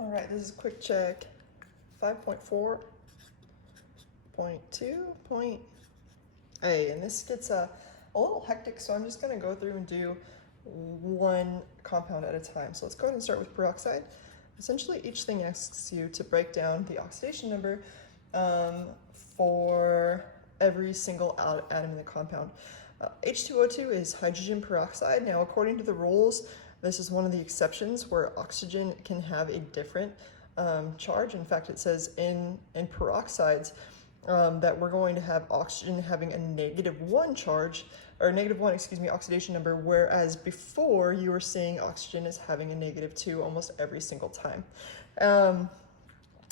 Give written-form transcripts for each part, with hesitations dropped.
All right, this is a quick check. 5.4.2. And this gets a little hectic, so I'm just gonna go through and do one compound at a time. So let's go ahead and start with peroxide. Essentially, each thing asks you to break down the oxidation number for every single atom in the compound. H2O2 is hydrogen peroxide. Now, according to the rules, this is one of the exceptions where oxygen can have a different charge. In fact, it says in peroxides that we're going to have oxygen having a -1 charge, or -1, oxidation number, whereas before you were seeing oxygen as having a -2 almost every single time.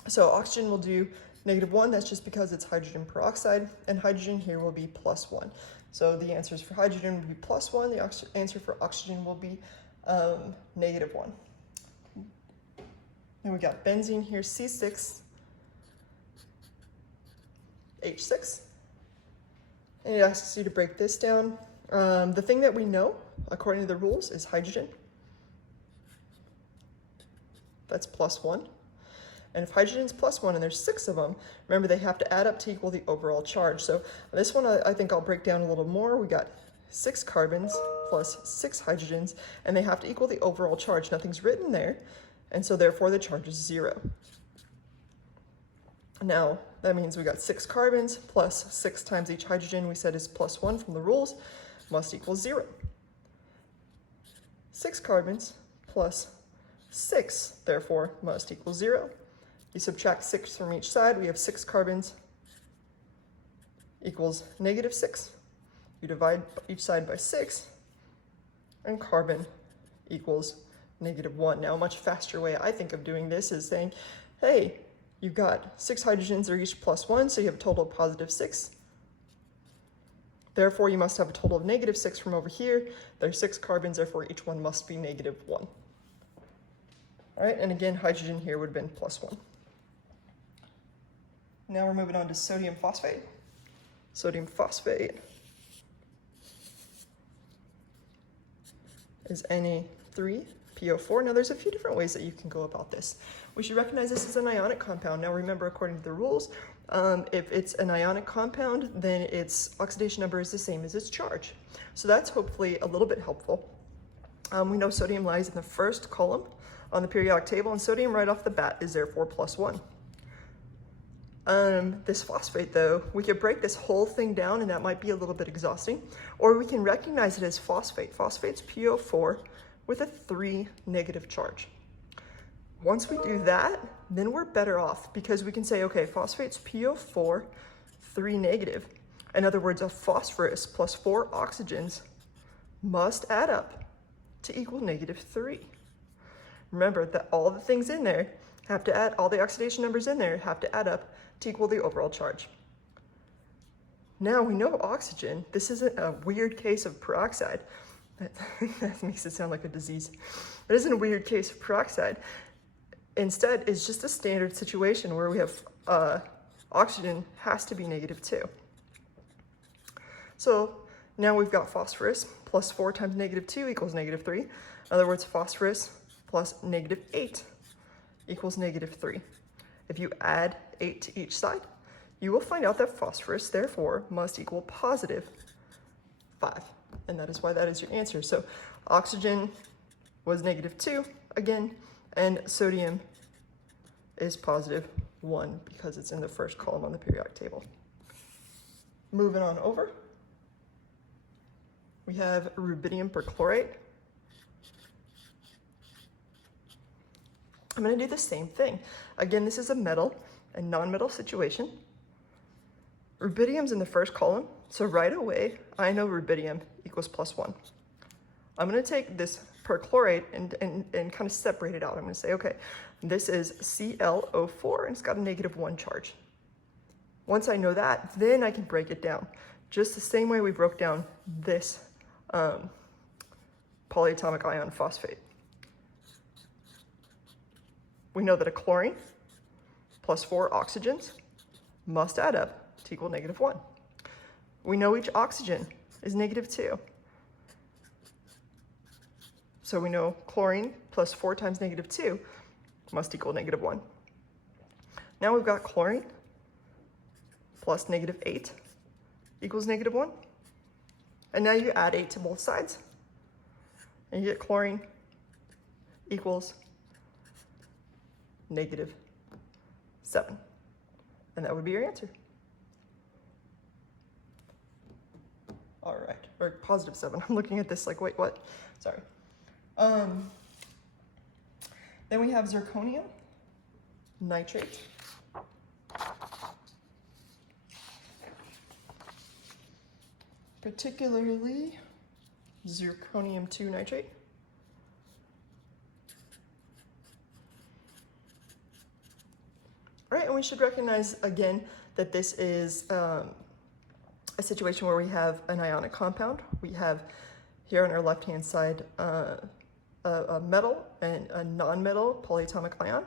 So oxygen will do -1, that's just because it's hydrogen peroxide, and hydrogen here will be +1. So the answers for hydrogen will be +1, the answer for oxygen will be -1. Then we got benzene here, C6H6. And it asks you to break this down. The thing that we know, according to the rules, is hydrogen. That's +1. And if hydrogen's +1 and there's 6 of them, remember they have to add up to equal the overall charge. So this one I think I'll break down a little more. We got 6 carbons plus 6 hydrogens, and they have to equal the overall charge. Nothing's written there, and so therefore the charge is 0. Now, that means we got 6 carbons plus 6 times each hydrogen we said is +1 from the rules, must equal 0. 6 carbons plus 6, therefore, must equal 0. You subtract 6 from each side, we have 6 carbons equals -6. You divide each side by 6, and carbon equals -1. Now, a much faster way I think of doing this is saying, hey, you've got 6 hydrogens, they're each +1, so you have a total of +6. Therefore, you must have a total of -6 from over here. There's 6 carbons, therefore each one must be -1. All right, and again, hydrogen here would have been +1. Now we're moving on to sodium phosphate. Sodium phosphate is Na3PO4. Now there's a few different ways that you can go about this. We should recognize this as an ionic compound. Now remember, according to the rules, if it's an ionic compound, then its oxidation number is the same as its charge. So that's hopefully a little bit helpful. We know sodium lies in the first column on the periodic table, and sodium right off the bat is therefore +1. This phosphate, though, we could break this whole thing down, and that might be a little bit exhausting, or we can recognize it as phosphate. Phosphate's PO4 with a 3 negative charge. Once we do that, then we're better off, because we can say, okay, phosphate's PO4, 3 negative. In other words, a phosphorus plus 4 oxygens must add up to equal -3. Remember that all the things in there have to add, all the oxidation numbers in there have to add up to equal the overall charge. Now we know oxygen, this isn't a weird case of peroxide. That makes it sound like a disease. It isn't a weird case of peroxide. Instead, it's just a standard situation where we have oxygen has to be -2. So now we've got phosphorus plus 4 times -2 equals -3. In other words, phosphorus plus -8 equals -3. If you add 8 to each side, you will find out that phosphorus, therefore, must equal +5. And that is why that is your answer. So oxygen was -2 again, and sodium is +1 because it's in the first column on the periodic table. Moving on over, we have rubidium perchlorate. I'm going to do the same thing. Again, this is a metal and non-metal situation. Rubidium's in the first column, so right away, I know rubidium equals +1. I'm going to take this perchlorate and kind of separate it out. I'm going to say, okay, this is ClO4, and it's got a -1 charge. Once I know that, then I can break it down, just the same way we broke down this polyatomic ion phosphate. We know that a chlorine plus 4 oxygens must add up to equal -1. We know each oxygen is -2. So we know chlorine plus 4 times -2 must equal -1. Now we've got chlorine plus -8 equals -1. And now you add 8 to both sides, and you get chlorine equals -7. And that would be your answer. All right, or +7. I'm looking at this like, wait, what? Sorry. Then we have zirconium nitrate. Particularly zirconium 2 nitrate. All right, and we should recognize again that this is a situation where we have an ionic compound. We have here on our left-hand side a metal and a non-metal polyatomic ion.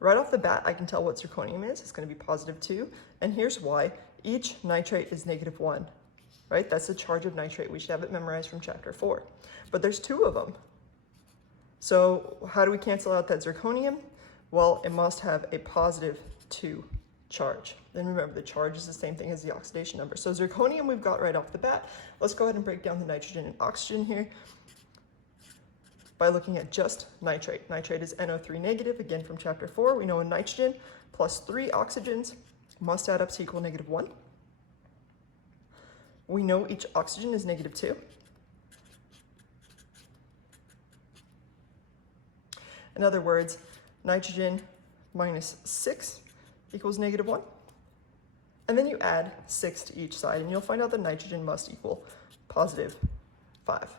Right off the bat, I can tell what zirconium is. It's going to be +2, and here's why. Each nitrate is -1, right? That's the charge of nitrate. We should have it memorized from chapter 4. But there's 2 of them. So how do we cancel out that zirconium? Well, it must have a +2 charge. Then remember, the charge is the same thing as the oxidation number. So zirconium we've got right off the bat. Let's go ahead and break down the nitrogen and oxygen here by looking at just nitrate. Nitrate is NO3 negative, again from chapter 4. We know a nitrogen plus 3 oxygens must add up to equal -1. We know each oxygen is -2. In other words, nitrogen minus 6 equals -1. And then you add 6 to each side, and you'll find out that nitrogen must equal +5.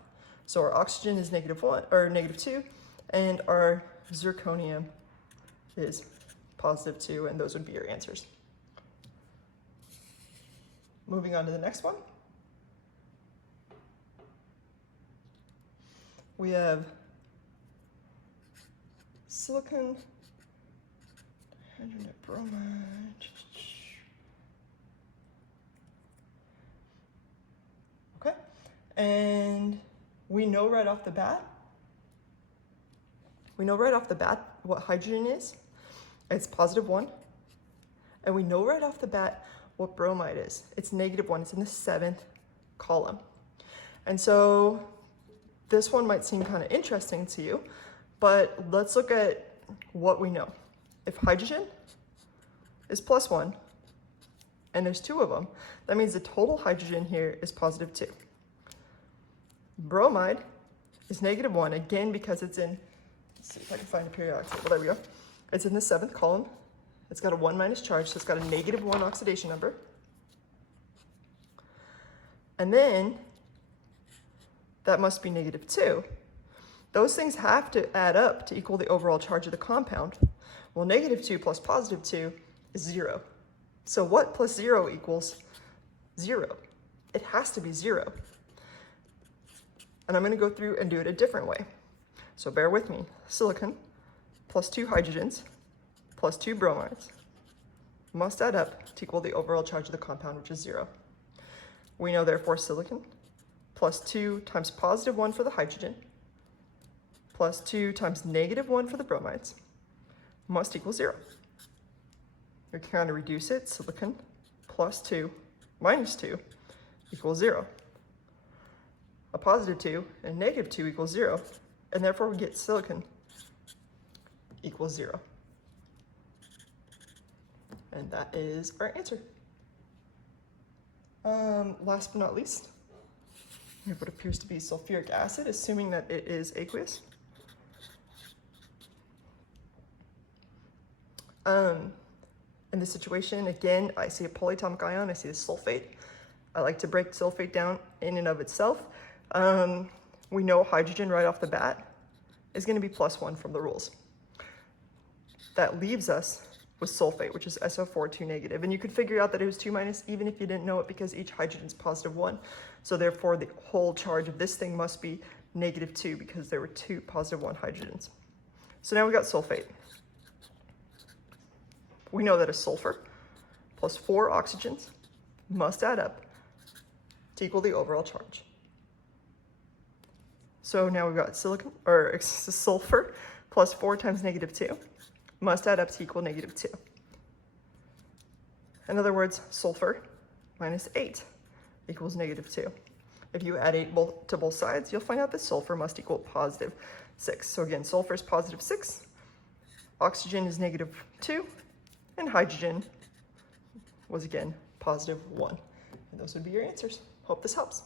So our oxygen is -1 or -2, and our zirconium is +2, and those would be your answers. Moving on to the next one. We have silicon, hydrogen bromide. Okay, and we know right off the bat what hydrogen is. It's +1. And we know right off the bat what bromide is. It's -1. It's in the 7th column. And so this one might seem kind of interesting to you, but let's look at what we know. If hydrogen is +1, and there's 2 of them, that means the total hydrogen here is +2. Bromide is -1, again, because it's in, let's see if I can find a periodic table, there we go. It's in the 7th column. It's got a 1- charge, so it's got a -1 oxidation number. And then that must be -2. Those things have to add up to equal the overall charge of the compound. Well, -2 plus +2 is 0. So what plus 0 equals 0? It has to be 0. And I'm going to go through and do it a different way. So bear with me. Silicon plus 2 hydrogens plus 2 bromides must add up to equal the overall charge of the compound, which is 0. We know, therefore, silicon plus 2 times +1 for the hydrogen plus 2 times -1 for the bromides must equal 0. We're trying to reduce it. Silicon plus 2 minus 2 equals 0. A +2 and -2 equals 0, and therefore we get silicon equals 0. And that is our answer. Last but not least, we have what appears to be sulfuric acid, assuming that it is aqueous. In this situation, again, I see a polyatomic ion, I see the sulfate. I like to break sulfate down in and of itself. We know hydrogen right off the bat is going to be +1 from the rules. That leaves us with sulfate, which is SO4 2-. And you could figure out that it was 2- even if you didn't know it, because each hydrogen is +1. So therefore, the whole charge of this thing must be -2, because there were 2 +1 hydrogens. So now we got sulfate. We know that a sulfur plus 4 oxygens must add up to equal the overall charge. So now we've got sulfur plus 4 times negative 2 must add up to equal negative 2. In other words, sulfur minus 8 equals negative 2. If you add 8 to both sides, you'll find out that sulfur must equal positive 6. So again, sulfur is positive 6, oxygen is negative 2, and hydrogen was again positive 1. And those would be your answers. Hope this helps.